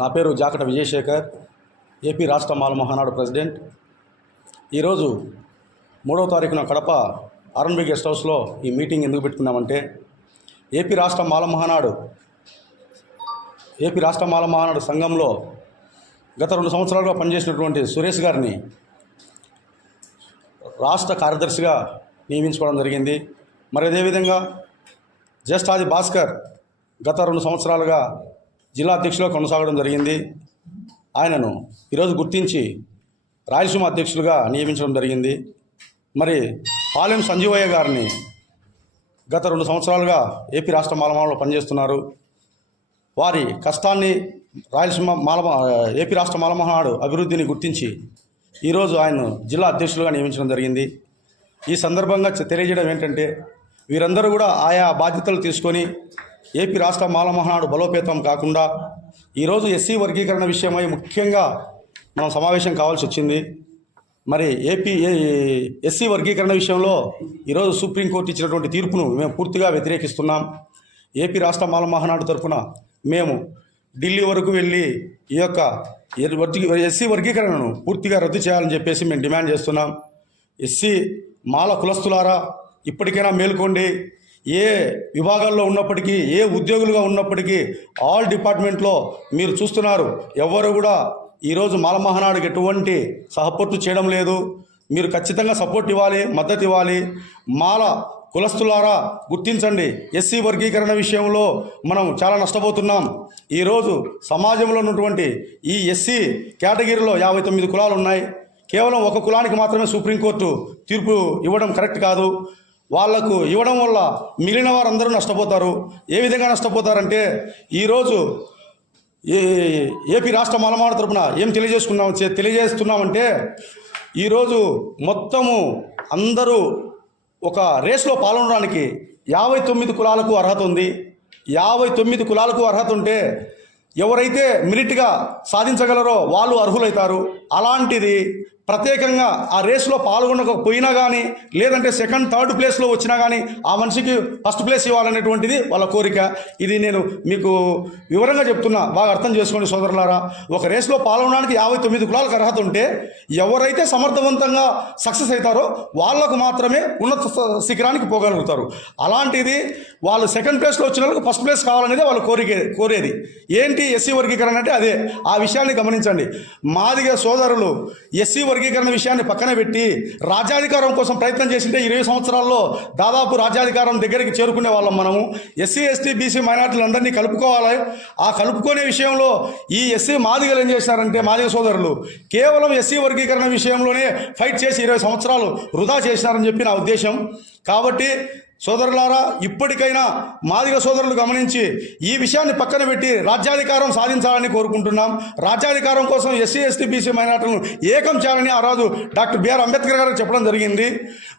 నా పేరు జాకట విజయశేఖర్ ఏపీ రాష్ట్ర మాల మహానాడు ప్రెసిడెంట్. ఈరోజు మూడవ తారీఖున కడప ఆర్ఎన్బి గెస్ట్ హౌస్లో ఈ మీటింగ్ ఎందుకు పెట్టుకున్నామంటే ఏపీ రాష్ట్ర మాల మహానాడు ఏపీ రాష్ట్ర మాల మహానాడు సంఘంలో గత రెండు సంవత్సరాలుగా పనిచేసినటువంటి సురేష్ గారిని రాష్ట్ర కార్యదర్శిగా నియమించుకోవడం జరిగింది. మరి అదేవిధంగా జ్యేష్ఠాది భాస్కర్ గత రెండు సంవత్సరాలుగా జిల్లా అధ్యక్షులుగా కొనసాగడం జరిగింది. ఆయనను ఈరోజు గుర్తించి రాయలసీమ అధ్యక్షులుగా నియమించడం జరిగింది. మరి పాలెం సంజీవయ్య గారిని గత రెండు సంవత్సరాలుగా ఏపీ రాష్ట్ర మాలమాలలో పనిచేస్తున్నారు. వారి కష్టాన్ని రాయలసీమ మాల ఏపీ రాష్ట్ర మాలమహాడు అభివృద్ధిని గుర్తించి ఈరోజు ఆయన్ను జిల్లా అధ్యక్షులుగా నియమించడం జరిగింది. ఈ సందర్భంగా తెలియజేయడం ఏంటంటే వీరందరూ కూడా ఆయా బాధ్యతలు తీసుకొని ఏపీ రాష్ట్ర మాలమహనాడు బలోపేతం కాకుండా ఈరోజు ఎస్సీ వర్గీకరణ విషయమై ముఖ్యంగా మనం సమావేశం కావాల్సి వచ్చింది. మరి ఏపీ ఏ- ఎస్సీ వర్గీకరణ విషయంలో ఈరోజు సుప్రీంకోర్టు ఇచ్చినటువంటి తీర్పును మేము పూర్తిగా వ్యతిరేకిస్తున్నాం. ఏపీ రాష్ట్ర మాలమహనాడు తరఫున మేము ఢిల్లీ వరకు వెళ్ళి ఈ యొక్క ఎస్సీ వర్గీకరణను పూర్తిగా రద్దు చేయాలని చెప్పేసి మేము డిమాండ్ చేస్తున్నాం. ఎస్సీ మాల కులస్తులారా ఇప్పటికైనా మేల్కోండి. ఏ విభాగాల్లో ఉన్నప్పటికీ ఏ ఉద్యోగులుగా ఉన్నప్పటికీ ఆల్ డిపార్ట్మెంట్లో మీరు చూస్తున్నారు. ఎవరు కూడా ఈరోజు మాలమహనాడుకి ఎటువంటి సపోర్టు చేయడం లేదు. మీరు ఖచ్చితంగా సపోర్ట్ ఇవ్వాలి మద్దతు ఇవ్వాలి. మాల కులస్తులారా గుర్తించండి. ఎస్సీ వర్గీకరణ విషయంలో మనం చాలా నష్టపోతున్నాం. ఈరోజు సమాజంలో ఉన్నటువంటి ఈ ఎస్సీ కేటగిరీలో యాభై తొమ్మిది కులాలు ఉన్నాయి కేవలం ఒక కులానికి మాత్రమే సుప్రీంకోర్టు తీర్పు ఇవ్వడం కరెక్ట్ కాదు. వాళ్ళకు ఇవ్వడం వల్ల మిగిలిన వారందరూ నష్టపోతారు. ఏ విధంగా నష్టపోతారంటే ఈరోజు ఏ ఏపీ రాష్ట్ర మాలమాడ తరపున ఏం తెలియజేసుకున్నాం తెలియజేస్తున్నామంటే ఈరోజు మొత్తము అందరూ ఒక రేస్లో పాల్గొనడానికి యాభై తొమ్మిది కులాలకు అర్హత ఉంది. యాభై తొమ్మిది కులాలకు అర్హత ఉంటే ఎవరైతే మెరిట్గా సాధించగలరో వాళ్ళు అర్హులవుతారు అలాంటిది ప్రత్యేకంగా ఆ రేస్లో పాల్గొనకపోయినా కానీ లేదంటే సెకండ్ థర్డ్ ప్లేస్లో వచ్చినా కానీ ఆ మనిషికి ఫస్ట్ ప్లేస్ ఇవ్వాలనేటువంటిది వాళ్ళ కోరిక. ఇది నేను మీకు వివరంగా చెప్తున్నా. బాగా అర్థం చేసుకోండి సోదరులారా. ఒక రేస్లో పాల్గొనడానికి యాభై తొమ్మిది కులాలకు అర్హత ఉంటే ఎవరైతే సమర్థవంతంగా సక్సెస్ అవుతారో వాళ్ళకు మాత్రమే ఉన్నత శిఖరానికి పోగలుగుతారు. అలాంటిది వాళ్ళు సెకండ్ ప్లేస్లో వచ్చిన వాళ్ళకి ఫస్ట్ ప్లేస్ కావాలనేది వాళ్ళు కోరిక కోరేది. ఏంటి ఎస్సీ వర్గీకరణ అంటే అదే. ఆ విషయాన్ని గమనించండి. మాదిగ సోదరులు ఎస్సీ వర్గీకరణ విషయాన్ని పక్కన పెట్టి రాజ్యాధికారం కోసం ప్రయత్నం చేసింటే ఇరవై సంవత్సరాల్లో దాదాపు రాజ్యాధికారం దగ్గరికి చేరుకునే వాళ్ళం మనము. ఎస్సీ ఎస్టీ బీసీ మైనార్టీలందరినీ కలుపుకోవాలి. ఆ కలుపుకునే విషయంలో ఈ ఎస్సీ మాదిగలు ఏం చేశారంటే మాదిగ సోదరులు కేవలం ఎస్సీ వర్గీకరణ విషయంలోనే ఫైట్ చేసి ఇరవై సంవత్సరాలు వృధా చేసినారని చెప్పి నా ఉద్దేశం. కాబట్టి సోదరులారా ఇప్పటికైనా మాదిగ సోదరులు గమనించి ఈ విషయాన్ని పక్కన పెట్టి రాజ్యాధికారం సాధించాలని కోరుకుంటున్నాం. రాజ్యాధికారం కోసం ఎస్సీ ఎస్టీ బీసీ మైనార్టీలను ఏకం చేయాలని ఆ రోజు డాక్టర్ బిఆర్ అంబేద్కర్ గారు చెప్పడం జరిగింది.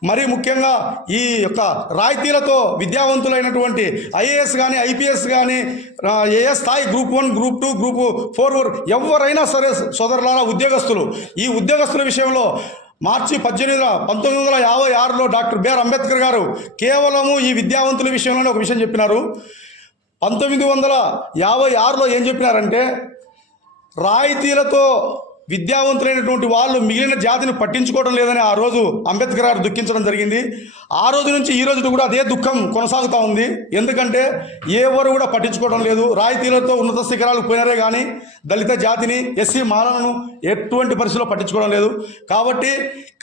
మరీ ముఖ్యంగా ఈ యొక్క రాయితీలతో విద్యావంతులైనటువంటి ఐఏఎస్ కానీ ఐపీఎస్ కానీ ఏ స్థాయి group one group two group four ఎవరైనా సరే సోదరులారా ఉద్యోగస్తులు ఈ ఉద్యోగస్తుల విషయంలో మార్చి పద్దెనిమిది పంతొమ్మిది వందల యాభై ఆరులో డాక్టర్ బిఆర్ అంబేద్కర్ గారు కేవలము ఈ విద్యావంతుల విషయంలోనే ఒక విషయం చెప్పినారు. పంతొమ్మిది వందల యాభై ఆరులో ఏం చెప్పినారంటే రాయితీలతో విద్యావంతులైనటువంటి వాళ్ళు మిగిలిన జాతిని పట్టించుకోవడం లేదని ఆ రోజు అంబేద్కర్ గారు దుఃఖించడం జరిగింది. ఆ రోజు నుంచి ఈ రోజు కూడా అదే దుఃఖం కొనసాగుతూ ఉంది. ఎందుకంటే ఎవరు కూడా పట్టించుకోవడం లేదు. రాయితీలతో ఉన్నత శిఖరాలకు పోయినారే కానీ దళిత జాతిని ఎస్సీ మానలను ఎటువంటి పరిస్థితుల్లో పట్టించుకోవడం లేదు. కాబట్టి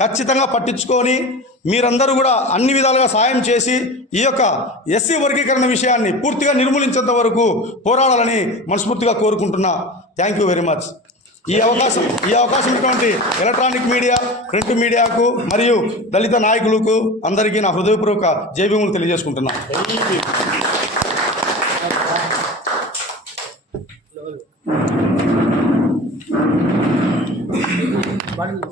ఖచ్చితంగా పట్టించుకొని మీరందరూ కూడా అన్ని విధాలుగా సాయం చేసి ఈ యొక్క ఎస్సీ వర్గీకరణ విషయాన్ని పూర్తిగా నిర్మూలించేంత వరకు పోరాడాలని మనస్ఫూర్తిగా కోరుకుంటున్నా. థ్యాంక్ యూ వెరీ మచ్ ఈ అవకాశం ఈ అవకాశం ఇటువంటి ఎలక్ట్రానిక్ మీడియా ప్రింట్ మీడియాకు మరియు దళిత నాయకులకు అందరికీ నా హృదయపూర్వక జైభీములు తెలియజేసుకుంటున్నాను బండి